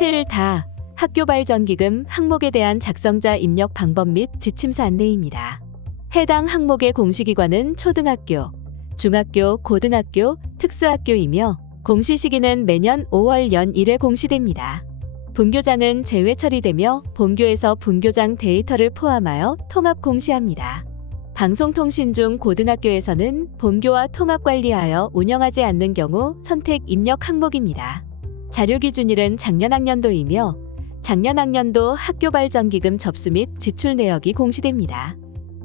7다 학교발전기금 항목에 대한 작성자 입력 방법 및 지침서 안내입니다. 해당 항목의 공시기관은 초등학교, 중학교, 고등학교, 특수학교이며 공시 시기는 매년 5월 연 1회 공시됩니다. 분교장은 제외 처리되며 본교에서 분교장 데이터를 포함하여 통합 공시합니다. 방송통신 중 고등학교에서는 본교와 통합 관리하여 운영하지 않는 경우 선택 입력 항목입니다. 자료 기준일은 작년 학년도이며 작년 학년도 학교발전기금 접수 및 지출 내역이 공시됩니다.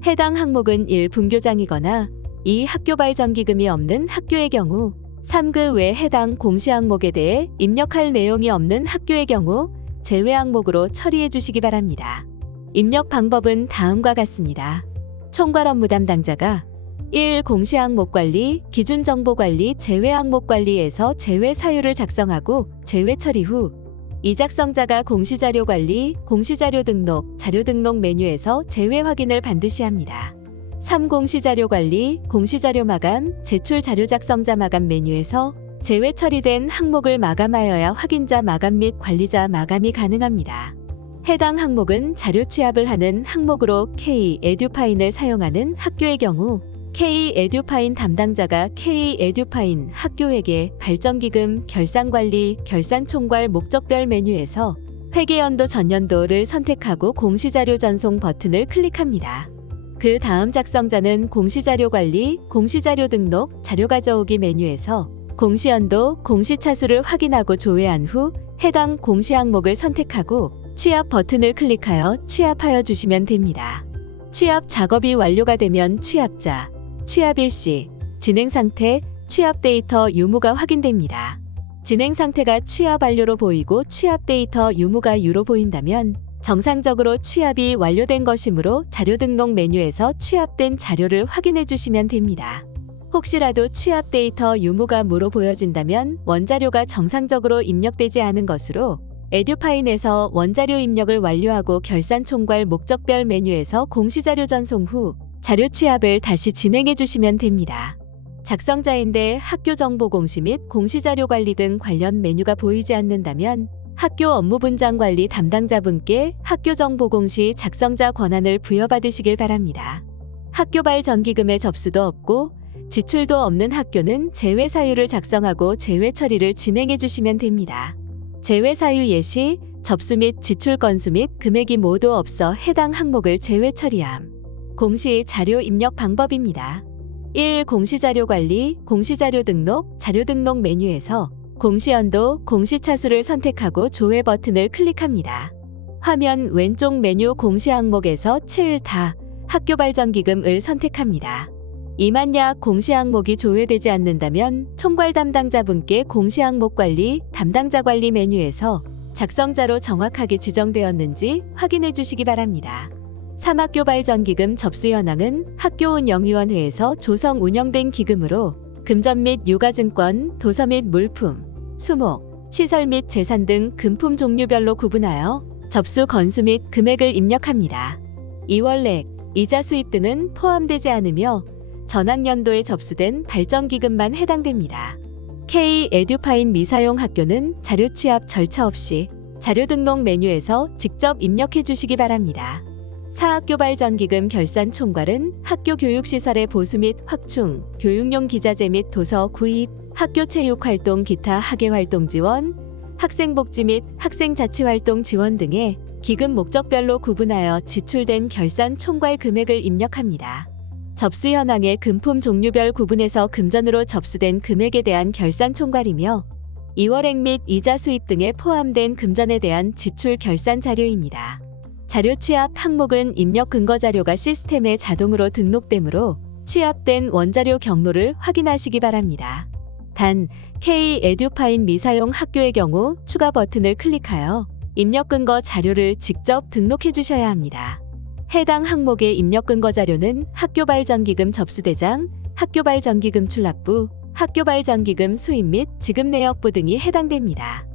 해당 항목은 1. 분교장이거나 2. 학교발전기금이 없는 학교의 경우 3. 그 외 해당 공시 항목에 대해 입력할 내용이 없는 학교의 경우 제외 항목으로 처리해 주시기 바랍니다. 입력 방법은 다음과 같습니다. 총괄 업무 담당자가 1. 공시 항목 관리, 기준 정보 관리, 제외 항목 관리에서 제외 사유를 작성하고 제외 처리 후 이 작성자가 공시자료 관리, 공시자료 등록, 자료 등록 메뉴에서 제외 확인을 반드시 합니다. 3. 공시자료 관리, 공시자료 마감, 제출 자료 작성자 마감 메뉴에서 제외 처리된 항목을 마감하여야 확인자 마감 및 관리자 마감이 가능합니다. 해당 항목은 자료 취합을 하는 항목으로 K-에듀파인을 사용하는 학교의 경우 K-에듀파인 담당자가 K-에듀파인 학교회계, 발전기금, 결산관리, 결산총괄 목적별 메뉴에서 회계연도 전년도를 선택하고 공시자료 전송 버튼을 클릭합니다. 그 다음 작성자는 공시자료 관리, 공시자료 등록, 자료 가져오기 메뉴에서 공시연도, 공시차수를 확인하고 조회한 후 해당 공시 항목을 선택하고 취합 버튼을 클릭하여 취합하여 주시면 됩니다. 취합 작업이 완료가 되면 취합자, 취합 일시, 진행 상태, 취합 데이터 유무가 확인됩니다. 진행 상태가 취합 완료로 보이고 취합 데이터 유무가 유로 보인다면 정상적으로 취합이 완료된 것이므로 자료 등록 메뉴에서 취합된 자료를 확인해 주시면 됩니다. 혹시라도 취합 데이터 유무가 무로 보여진다면 원자료가 정상적으로 입력되지 않은 것으로 에듀파인에서 원자료 입력을 완료하고 결산총괄 목적별 메뉴에서 공시자료 전송 후 자료 취합을 다시 진행해 주시면 됩니다. 작성자인데 학교 정보 공시 및 공시자료 관리 등 관련 메뉴가 보이지 않는다면 학교 업무 분장 관리 담당자분께 학교 정보 공시 작성자 권한을 부여받으시길 바랍니다. 학교발 전기금의 접수도 없고 지출도 없는 학교는 제외 사유를 작성하고 제외 처리를 진행해 주시면 됩니다. 제외 사유 예시, 접수 및 지출 건수 및 금액이 모두 없어 해당 항목을 제외 처리함. 공시 자료 입력 방법입니다. 1. 공시자료 관리, 공시자료 등록, 자료 등록 메뉴에서 공시연도, 공시차수를 선택하고 조회 버튼을 클릭합니다. 화면 왼쪽 메뉴 공시 항목에서 7다 학교발전기금을 선택합니다. 만약 공시 항목이 조회되지 않는다면 총괄 담당자분께 공시 항목 관리, 담당자 관리 메뉴에서 작성자로 정확하게 지정되었는지 확인해 주시기 바랍니다. 3. 학교발전기금 접수 현황은 학교운영위원회에서 조성 운영된 기금으로 금전 및 유가증권, 도서 및 물품, 수목, 시설 및 재산 등 금품 종류별로 구분하여 접수 건수 및 금액을 입력합니다. 이월액, 이자 수입 등은 포함되지 않으며 전학년도에 접수된 발전기금만 해당됩니다. K-에듀파인 미사용 학교는 자료 취합 절차 없이 자료 등록 메뉴에서 직접 입력해 주시기 바랍니다. 4. 학교발전기금 결산 총괄은 학교 교육시설의 보수 및 확충, 교육용 기자재 및 도서 구입, 학교 체육활동 기타 학예활동 지원, 학생복지 및 학생자치활동 지원 등의 기금 목적별로 구분하여 지출된 결산 총괄 금액을 입력합니다. 접수 현황의 금품 종류별 구분해서 금전으로 접수된 금액에 대한 결산 총괄이며 이월액 및 이자 수입 등에 포함된 금전에 대한 지출 결산 자료입니다. 자료 취합 항목은 입력 근거 자료가 시스템에 자동으로 등록되므로 취합된 원자료 경로를 확인하시기 바랍니다. 단, K-에듀파인 미사용 학교의 경우 추가 버튼을 클릭하여 입력 근거 자료를 직접 등록해 주셔야 합니다. 해당 항목의 입력 근거 자료는 학교발전기금 접수대장, 학교발전기금 출납부, 학교발전기금 수입 및 지급 내역부 등이 해당됩니다.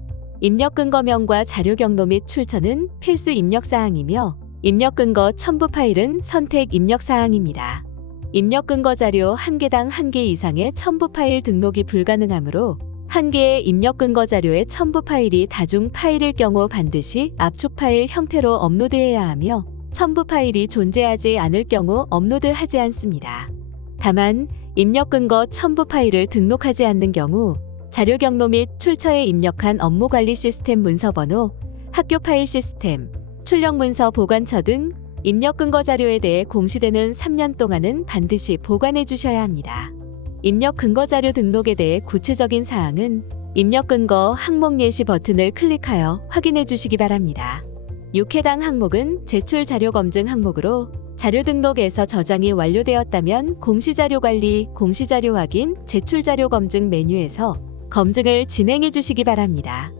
입력 근거명과 자료 경로 및 출처는 필수 입력 사항이며 입력 근거 첨부 파일은 선택 입력 사항입니다. 입력 근거 자료 1개당 1개 이상의 첨부 파일 등록이 불가능하므로 한 개의 입력 근거 자료의 첨부 파일이 다중 파일일 경우 반드시 압축 파일 형태로 업로드해야 하며 첨부 파일이 존재하지 않을 경우 업로드하지 않습니다. 다만 입력 근거 첨부 파일을 등록하지 않는 경우 자료 경로 및 출처에 입력한 업무 관리 시스템 문서 번호, 학교 파일 시스템, 출력 문서 보관처 등 입력 근거 자료에 대해 공시되는 3년 동안은 반드시 보관해 주셔야 합니다. 입력 근거 자료 등록에 대해 구체적인 사항은 입력 근거 항목 예시 버튼을 클릭하여 확인해 주시기 바랍니다. 6해당 항목은 제출 자료 검증 항목으로 자료 등록에서 저장이 완료되었다면 공시자료 관리, 공시자료 확인, 제출 자료 검증 메뉴에서 검증을 진행해 주시기 바랍니다.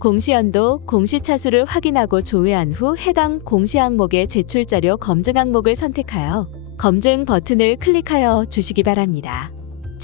공시연도, 공시차수를 확인하고 조회한 후 해당 공시 항목의 제출 자료 검증 항목을 선택하여 검증 버튼을 클릭하여 주시기 바랍니다.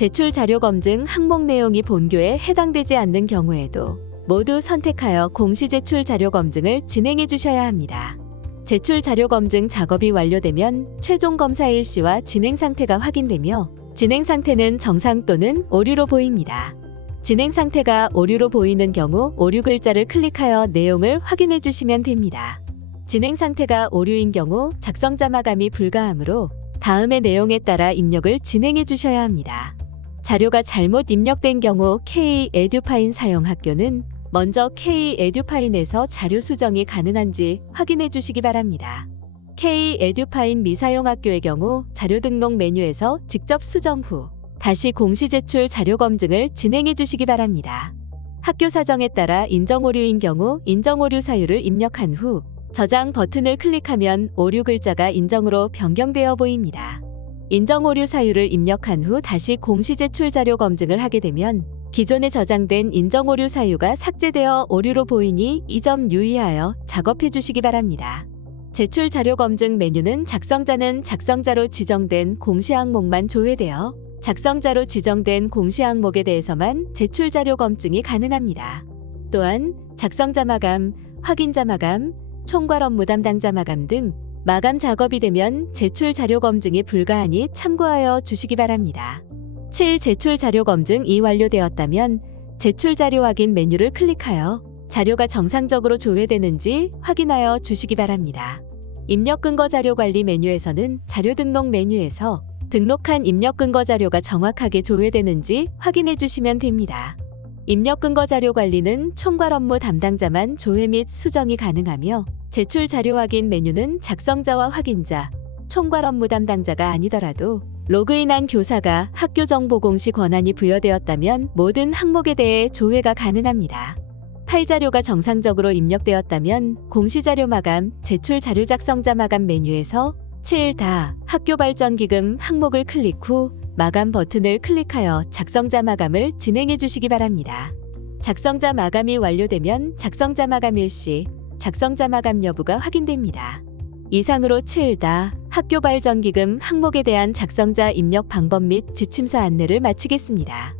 제출 자료 검증 항목 내용이 본교에 해당되지 않는 경우에도 모두 선택하여 공시 제출 자료 검증을 진행해 주셔야 합니다. 제출 자료 검증 작업이 완료되면 최종 검사 일시와 진행 상태가 확인되며 진행 상태는 정상 또는 오류로 보입니다. 진행 상태가 오류로 보이는 경우 오류 글자를 클릭하여 내용을 확인해 주시면 됩니다. 진행 상태가 오류인 경우 작성자 마감이 불가하므로 다음의 내용에 따라 입력을 진행해 주셔야 합니다. 자료가 잘못 입력된 경우 K-에듀파인 사용 학교는 먼저 K-에듀파인에서 자료 수정이 가능한지 확인해 주시기 바랍니다. K-에듀파인 미사용 학교의 경우 자료 등록 메뉴에서 직접 수정 후 다시 공시 제출 자료 검증을 진행해 주시기 바랍니다. 학교 사정에 따라 인정 오류인 경우 인정 오류 사유를 입력한 후 저장 버튼을 클릭하면 오류 글자가 인정으로 변경되어 보입니다. 인정 오류 사유를 입력한 후 다시 공시 제출 자료 검증을 하게 되면 기존에 저장된 인정 오류 사유가 삭제되어 오류로 보이니 이 점 유의하여 작업해 주시기 바랍니다. 제출 자료 검증 메뉴는 작성자는 작성자로 지정된 공시 항목만 조회되어 작성자로 지정된 공시 항목에 대해서만 제출 자료 검증이 가능합니다. 또한 작성자 마감, 확인자 마감, 총괄 업무 담당자 마감 등 마감 작업이 되면 제출 자료 검증이 불가하니 참고하여 주시기 바랍니다. 7. 제출 자료 검증이 완료되었다면 제출 자료 확인 메뉴를 클릭하여 자료가 정상적으로 조회되는지 확인하여 주시기 바랍니다. 입력 근거 자료 관리 메뉴에서는 자료 등록 메뉴에서 등록한 입력 근거 자료가 정확하게 조회되는지 확인해 주시면 됩니다. 입력 근거 자료 관리는 총괄 업무 담당자만 조회 및 수정이 가능하며 제출 자료 확인 메뉴는 작성자와 확인자, 총괄 업무 담당자가 아니더라도 로그인한 교사가 학교 정보 공시 권한이 부여되었다면 모든 항목에 대해 조회가 가능합니다. 파일 자료가 정상적으로 입력되었다면 공시 자료 마감, 제출 자료 작성자 마감 메뉴에서 7. 학교 발전 기금 항목을 클릭 후 마감 버튼을 클릭하여 작성자 마감을 진행해 주시기 바랍니다. 작성자 마감이 완료되면 작성자 마감 일시, 작성자 마감 여부가 확인됩니다. 이상으로 7. 학교 발전 기금 항목에 대한 작성자 입력 방법 및 지침서 안내를 마치겠습니다.